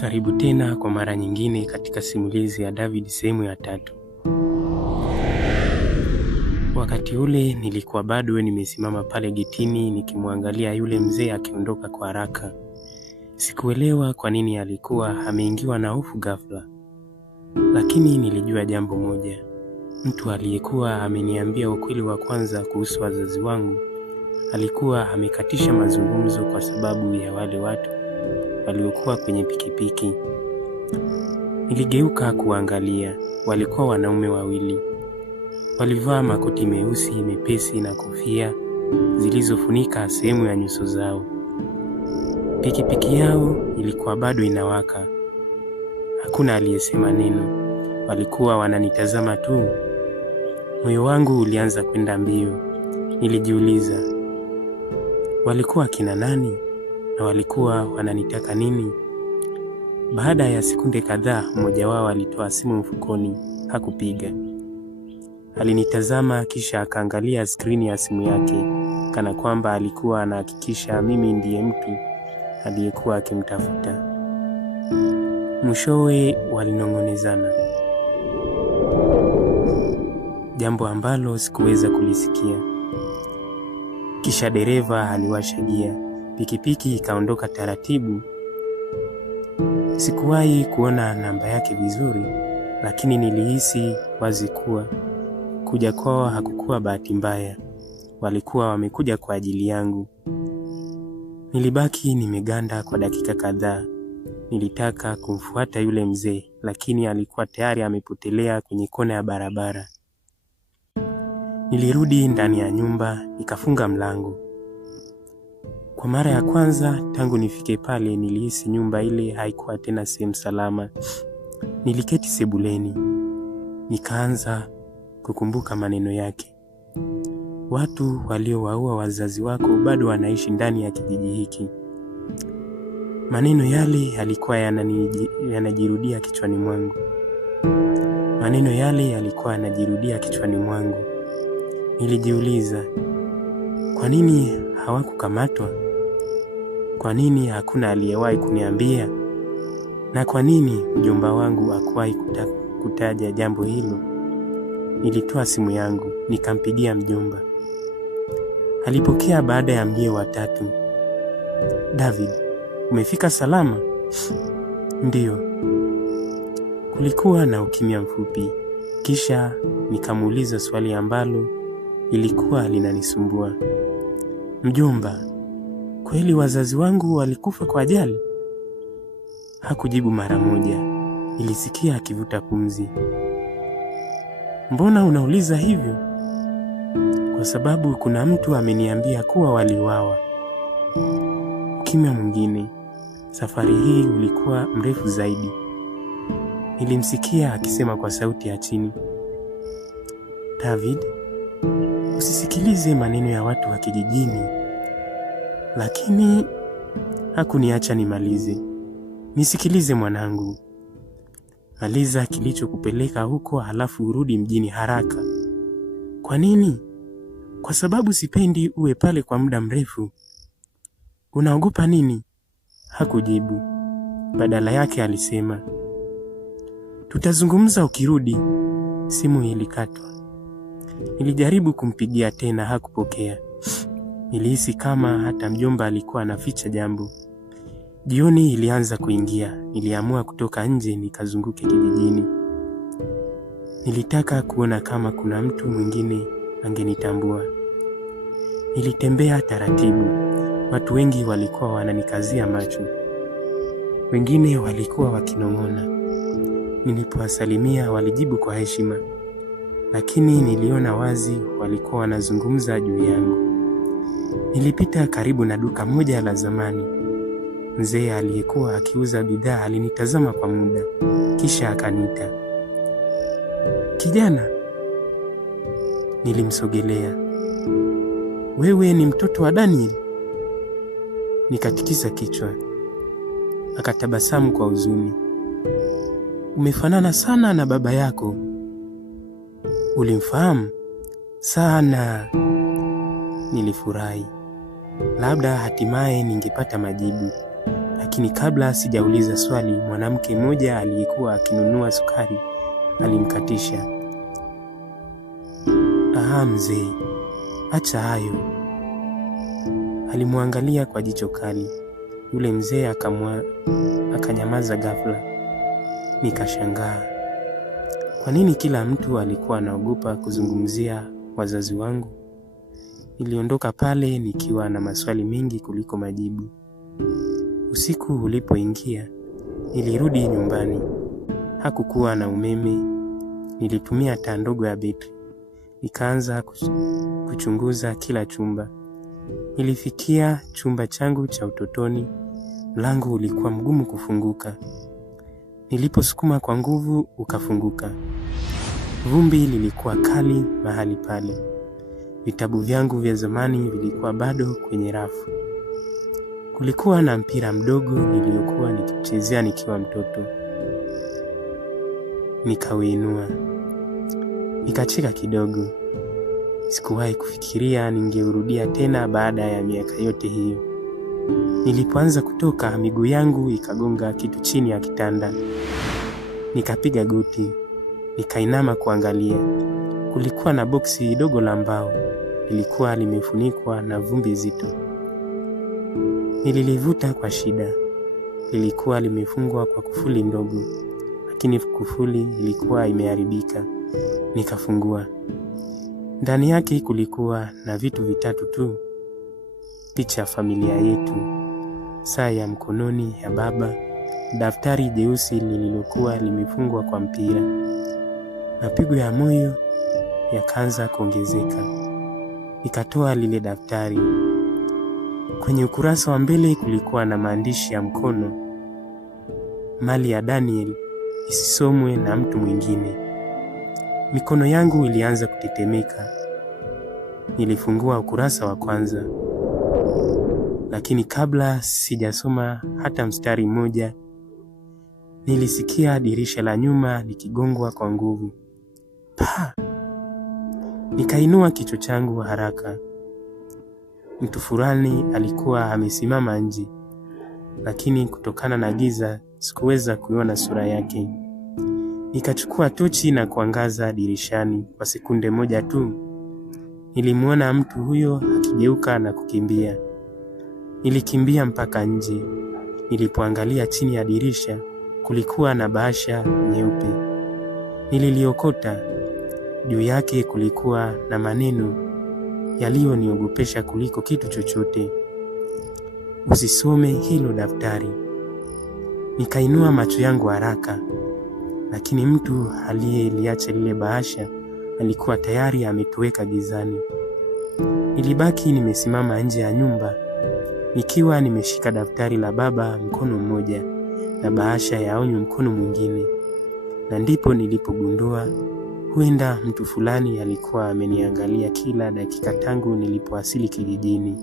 Karibu tena kwa mara nyingine katika simulizi ya David sehemu ya 3. Wakati ule nilikuwa bado nimesimama pale getini nikimwangalia yule mzee akiondoka kwa haraka. Sikuelewa kwa nini alikuwa ameingiwa na hofu ghafla. Lakini nilijua jambo moja. Mtu aliyekuwa ameniambia ukweli wa kwanza kuhusu wazazi wangu alikuwa amekatisha mazungumzo kwa sababu ya wale watu waliokuwa kwenye pikipiki. Niligeuka kuangalia. Walikuwa wanaume wawili. Walivaa makoti meusi mepesi na kofia zilizofunika sehemu ya nyuso zao. Pikipiki yao ilikuwa bado inawaka. Hakuna aliyesema neno. Walikuwa wananitazama tu. Moyo wangu ulianza kwenda mbio. Nilijiuliza, walikuwa kina nani na walikuwa wananitaka nini? Baada ya sekunde kadhaa, mmoja wao alitoa simu mfukoni. Hakupiga. Alinitazama kisha akaangalia skrini ya simu yake kana kwamba alikuwa anahakikisha mimi ndiye mtu aliyekuwa akimtafuta. Mwishowe walinong'onezana, jambo ambalo sikuweza kulisikia. Kisha dereva aliwasha gia. Pikipiki ikaondoka taratibu. Sikuwahi kuona namba yake vizuri, lakini nilihisi wazi kuwa kuja kwao hakukuwa bahati mbaya. Walikuwa wamekuja kwa ajili yangu. Nilibaki nimeganda kwa dakika kadhaa. Nilitaka kumfuata yule mzee, lakini alikuwa tayari amepotelea kwenye kona ya barabara. Nilirudi ndani ya nyumba, nikafunga mlango. Kwa mara ya kwanza tangu nifike pale nilihisi nyumba ile haikuwa tena sehemu salama. Niliketi sebuleni. Nikaanza kukumbuka maneno yake. Watu waliowaua wazazi wako bado wanaishi ndani ya kijiji hiki. Maneno yale yalikuwa yanajirudia kichwani mwangu. Maneno yale yalikuwa yanajirudia kichwani mwangu. Nilijiuliza, kwa nini hawakukamatwa? Kwa nini hakuna aliyewahi kuniambia? Na kwa nini mjomba wangu hakuwahi kutaja jambo hilo? Nilitoa simu yangu, nikampigia mjomba. Alipokea baada ya mlio wa 3. David, umefika salama? Ndiyo. Kulikuwa na ukimya mfupi. Kisha nikamuuliza swali ambalo lilikuwa linanisumbua. Mjomba, kweli wazazi wangu walikufa kwa ajali? Hakujibu mara moja. Nilisikia akivuta pumzi. Mbona unauliza hivyo? Kwa sababu kuna mtu ameniambia kuwa waliuawa. Ukimya mwingine. Safari hii ulikuwa mrefu zaidi. Nilimsikia akisema kwa sauti ya chini, David, usisikilize maneno ya watu wa kijijini. Lakini hakuniacha nimalize. Nisikilize mwanangu. Maliza kilichokupeleka huko halafu urudi mjini haraka. Kwa nini? Kwa sababu sipendi uwe pale kwa muda mrefu. Unaogopa nini? Hakujibu. Badala yake alisema, tutazungumza ukirudi. Simu ilikatwa. Nilijaribu kumpigia tena, hakupokea. Nilihisi kama hata mjomba alikuwa anaficha jambo. Jioni ilianza kuingia. Niliamua kutoka nje nikazunguke kijijini. Nilitaka kuona kama kuna mtu mwingine angenitambua. Nilitembea taratibu. Watu wengi walikuwa wananikazia macho. Wengine walikuwa wakinong'ona. Nilipowasalimia walijibu kwa heshima. Lakini niliona wazi walikuwa wanazungumza juu yangu. Nilipita karibu na duka moja la zamani. Mzee aliyekuwa akiuza bidhaa alinitazama kwa muda. Kisha akaniita, kijana. Nilimsogelea. Wewe ni mtoto wa Daniel? Nikatikisa kichwa. Akatabasamu kwa huzuni. Umefanana sana na baba yako. Ulimfahamu? Sana. Nilifurahi. Labda hatimaye ningepata majibu. Lakini kabla sijauliza swali, mwanamke mmoja aliyekuwa akinunua sukari alimkatisha. Mzee, acha hayo. Alimwangalia kwa jicho kali. Yule mzee akanyamaza ghafla. Nikashangaa. Kwa nini kila mtu alikuwa anaogopa kuzungumzia wazazi wangu? Niliondoka pale nikiwa na maswali mengi kuliko majibu. Usiku ulipoingia, nilirudi nyumbani. Hakukuwa na umeme. Nilitumia taa ndogo ya betri. Nikaanza kuchunguza kila chumba. Nilifikia chumba changu cha utotoni. Mlango ulikuwa mgumu kufunguka. Niliposukuma kwa nguvu ukafunguka. Vumbi lilikuwa kali mahali pale. Vitabu vyangu vya zamani vilikuwa bado kwenye rafu. Kulikuwa na mpira mdogo niliokuwa nikichezea nikiwa mtoto. Nikauinua. Nikacheka kidogo. Sikuwahi kufikiria ningeurudia tena baada ya miaka yote hiyo. Nilipoanza kutoka, miguu yangu ikagonga kitu chini ya kitanda. Nikapiga goti. Nikainama kuangalia. Kulikuwa na boksi dogo la mbao. Lilikuwa limefunikwa na vumbi zito. Nililivuta kwa shida. Lilikuwa limefungwa kwa kufuli ndogo, lakini kufuli ilikuwa imeharibika. Nikafungua. Ndani yake kulikuwa na vitu vitatu tu: picha ya familia yetu, saa ya mkononi ya baba, daftari jeusi lililokuwa limefungwa kwa mpira. Mapigo ya moyo yakaanza kuongezeka. Nikatoa lile daftari. Kwenye ukurasa wa mbele kulikuwa na maandishi ya mkono: mali ya Daniel isisomwe na mtu mwingine. Mikono yangu ilianza kutetemeka. Nilifungua ukurasa wa kwanza. Lakini kabla sijasoma hata mstari mmoja, nilisikia dirisha la nyuma likigongwa kwa nguvu. Pa! Nikainua kichwa changu haraka. Mtu fulani alikuwa amesimama nje, lakini kutokana na giza sikuweza kuona sura yake. Nikachukua tochi na kuangaza dirishani. Kwa sekunde moja tu, nilimuona mtu huyo akigeuka na kukimbia. Nilikimbia mpaka nje. Nilipoangalia chini ya dirisha, kulikuwa na bahasha nyeupe. Nililiokota. Juu yake kulikuwa na maneno yaliyoniogopesha kuliko kitu chochote: usisome hilo daftari. Nikainua macho yangu haraka, lakini mtu aliyeliacha lile bahasha alikuwa tayari ametoweka gizani. Nilibaki nimesimama nje ya nyumba, nikiwa nimeshika daftari la baba mkono mmoja na bahasha ya onyo mkono mwingine. Na ndipo nilipogundua huenda mtu fulani alikuwa ameniangalia kila dakika tangu nilipowasili kijijini.